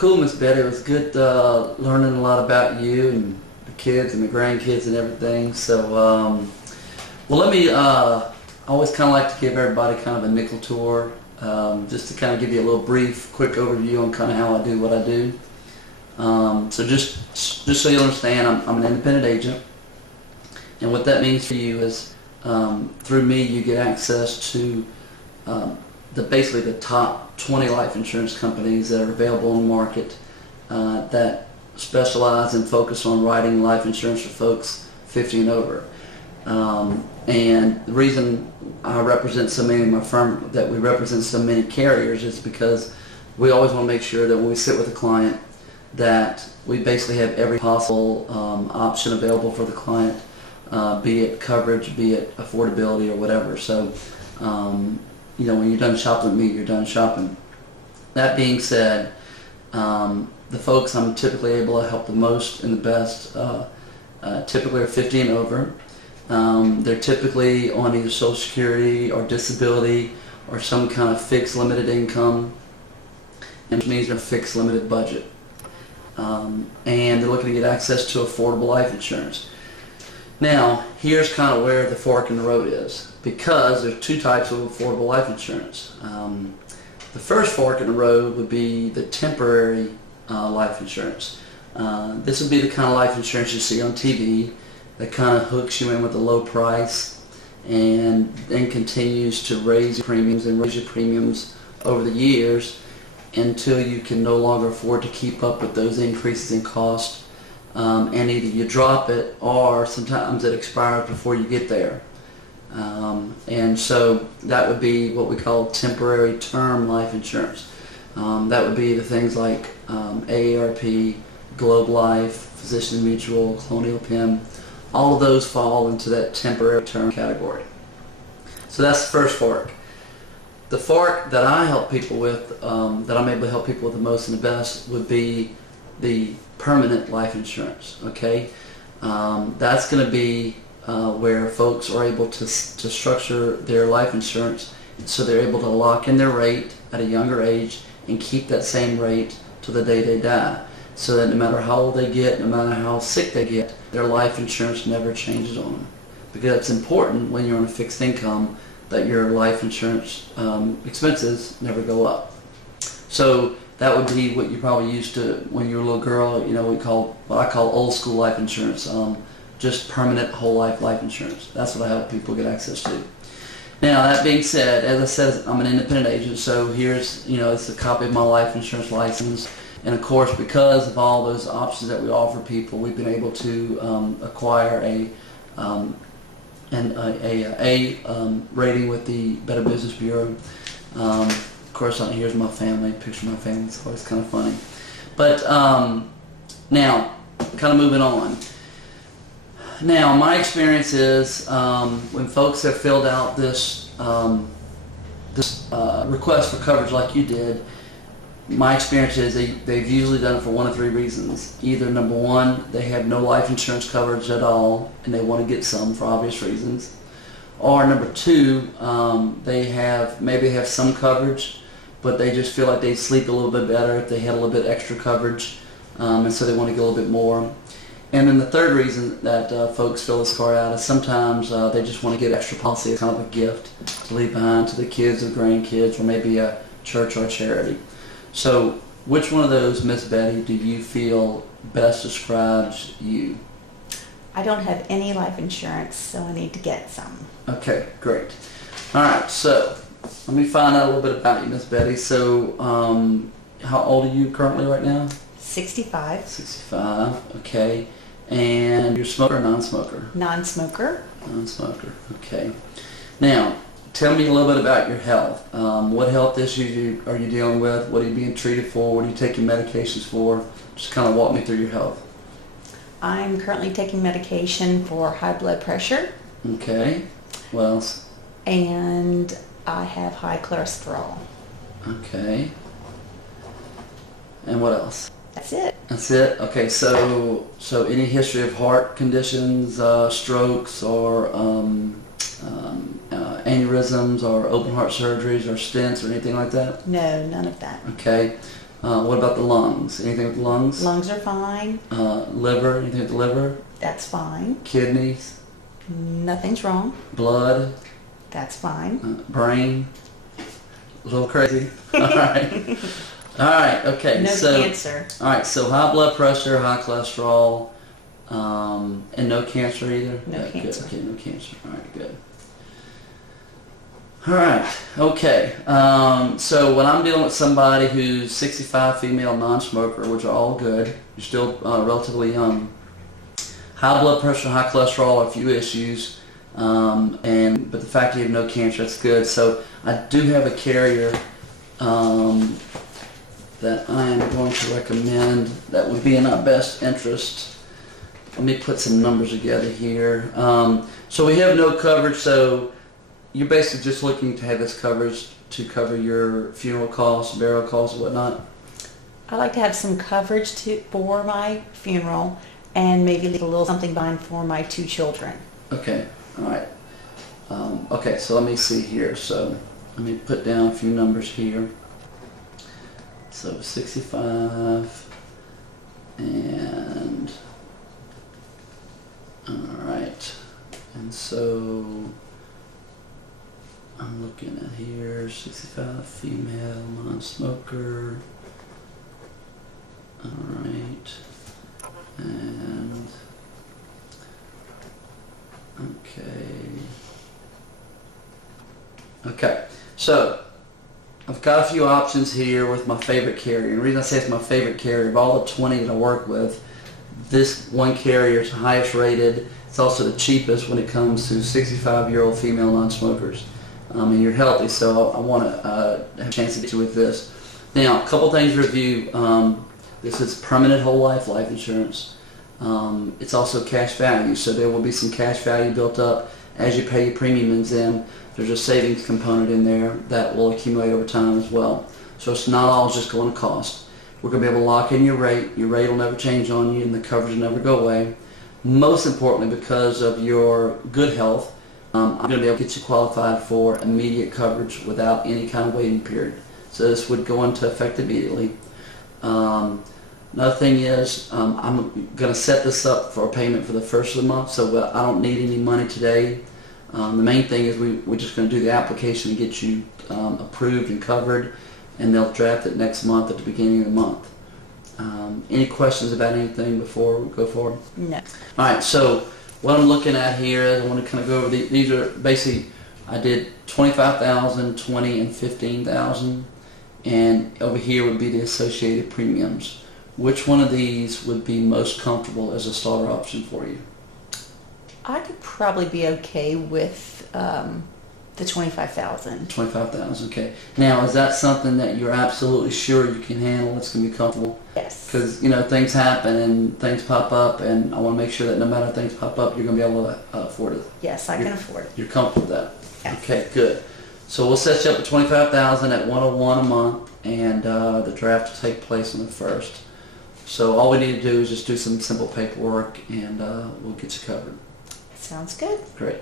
Cool, Miss Betty. It was good learning a lot about you and the kids and the grandkids and everything. So, well, let me. I always kind of like to give everybody kind of a nickel tour, just to kind of give you a little brief, quick overview on kind of how I do what I do. So just so you understand, I'm an independent agent, and what that means for you is through me you get access to basically the top 20 life insurance companies that are available on the market that specialize and focus on writing life insurance for folks 50 and over. And the reason I represent so many in my firm, that we represent so many carriers, is because we always want to make sure that when we sit with a client that we basically have every possible option available for the client, be it coverage, be it affordability, or whatever. So you know, when you're done shopping with me, you're done shopping. That being said, the folks I'm typically able to help the most and the best typically are 50 and over. They're typically on either Social Security or disability or some kind of fixed limited income, and which means they're fixed limited budget. And they're looking to get access to affordable life insurance. Now, here's kind of where the fork in the road is, because there's two types of affordable life insurance. The first fork in the road would be the temporary life insurance. This would be the kind of life insurance you see on TV that kind of hooks you in with a low price and then continues to raise your premiums over the years until you can no longer afford to keep up with those increases in cost. And either you drop it or sometimes it expires before you get there. And so that would be what we call temporary term life insurance. That would be the things like AARP, Globe Life, Physicians Mutual, Colonial Penn. All of those fall into that temporary term category. So that's the first fork. The fork that I help people with, that I'm able to help people with the most and the best, would be the permanent life insurance. Okay, that's going to be where folks are able to structure their life insurance so they're able to lock in their rate at a younger age and keep that same rate till the day they die, so that no matter how old they get, no matter how sick they get, their life insurance never changes on them. Because it's important when you're on a fixed income that your life insurance expenses never go up. So that would be what you probably used to when you were a little girl. You know, what I call old school life insurance, just permanent whole life insurance. That's what I help people get access to. Now, that being said, as I said, I'm an independent agent, so here's, you know, it's a copy of my life insurance license. And of course, because of all those options that we offer people, we've been able to acquire a rating with the Better Business Bureau. Of course, here's my family, picture of my family. It's always kind of funny. But now, kind of moving on. Now, my experience is when folks have filled out this request for coverage like you did, my experience is they've usually done it for one of three reasons. Either number one, they have no life insurance coverage at all and they want to get some for obvious reasons. Or number two, they maybe have some coverage, but they just feel like they'd sleep a little bit better if they had a little bit extra coverage, and so they want to get a little bit more. And then the third reason that folks fill this card out is sometimes they just want to get extra policy as kind of a gift to leave behind to the kids or grandkids, or maybe a church or a charity. So which one of those, Miss Betty, do you feel best describes you? I don't have any life insurance, so I need to get some. Okay, great. All right, so let me find out a little bit about you, Miss Betty. So how old are you currently right now? 65. 65, okay. And you're a smoker or non-smoker? Non-smoker. Non-smoker, okay. Now, tell me a little bit about your health. What health issues are you dealing with? What are you being treated for? What are you taking medications for? Just kind of walk me through your health. I'm currently taking medication for high blood pressure. Okay. What else? And I have high cholesterol. Okay. And what else? That's it. That's it? Okay, so any history of heart conditions, strokes, or aneurysms, or open heart surgeries, or stents, or anything like that? No, none of that. Okay. What about the lungs? Anything with the lungs? Lungs are fine. Liver? Anything with the liver? That's fine. Kidneys? Nothing's wrong. Blood? That's fine. Brain? A little crazy. All right. All right. Okay. No so, cancer. All right. So high blood pressure, high cholesterol, and no cancer either. No Yeah, cancer. Good. Okay. No cancer. All right. Good. All right. Okay. So when I'm dealing with somebody who's 65, female, non-smoker, which are all good, you're still relatively young. High blood pressure, high cholesterol are a few issues, but the fact you have no cancer, that's good. So I do have a carrier that I am going to recommend that would be in our best interest. Let me put some numbers together here. So we have no coverage, so you're basically just looking to have this coverage to cover your funeral costs, burial costs, and whatnot. I like to have some coverage for my funeral and maybe leave a little something behind for my 2 children. Okay, all right. Okay, so let me see here. So let me put down a few numbers here. So 65 and all right. And so I'm looking at here 65 female non-smoker. All right. And okay, so I've got a few options here with my favorite carrier. And the reason I say it's my favorite carrier, of all the 20 that I work with, this one carrier is the highest rated. It's also the cheapest when it comes to 65-year-old female non-smokers. And you're healthy, so I want to have a chance to get you with this. Now, a couple things to review. This is permanent whole life insurance. It's also cash value, so there will be some cash value built up as you pay your premiums in. There's a savings component in there that will accumulate over time as well. So it's not all just going to cost. We're going to be able to lock in your rate. Your rate will never change on you, and the coverage will never go away. Most importantly, because of your good health, I'm going to be able to get you qualified for immediate coverage without any kind of waiting period. So this would go into effect immediately. Another thing is, I'm going to set this up for a payment for the first of the month, so I don't need any money today. The main thing is we're just going to do the application to get you approved and covered, and they'll draft it next month at the beginning of the month. Any questions about anything before we go forward? No. All right, so what I'm looking at here is I want to kind of go over these are basically, I did 25,000, 20, and 15,000, and over here would be the associated premiums. Which one of these would be most comfortable as a starter option for you? I could probably be okay with the 25,000. 25,000, okay. Now, is that something that you're absolutely sure you can handle? It's going to be comfortable? Yes. Because, things happen and things pop up, and I want to make sure that no matter if things pop up, you're going to be able to afford it. Yes, I can afford it. You're comfortable with that? Yes. Okay, good. So we'll set you up with 25,000 at 101 a month, and the draft will take place on the 1st. So all we need to do is just do some simple paperwork, and we'll get you covered. Sounds good. Great.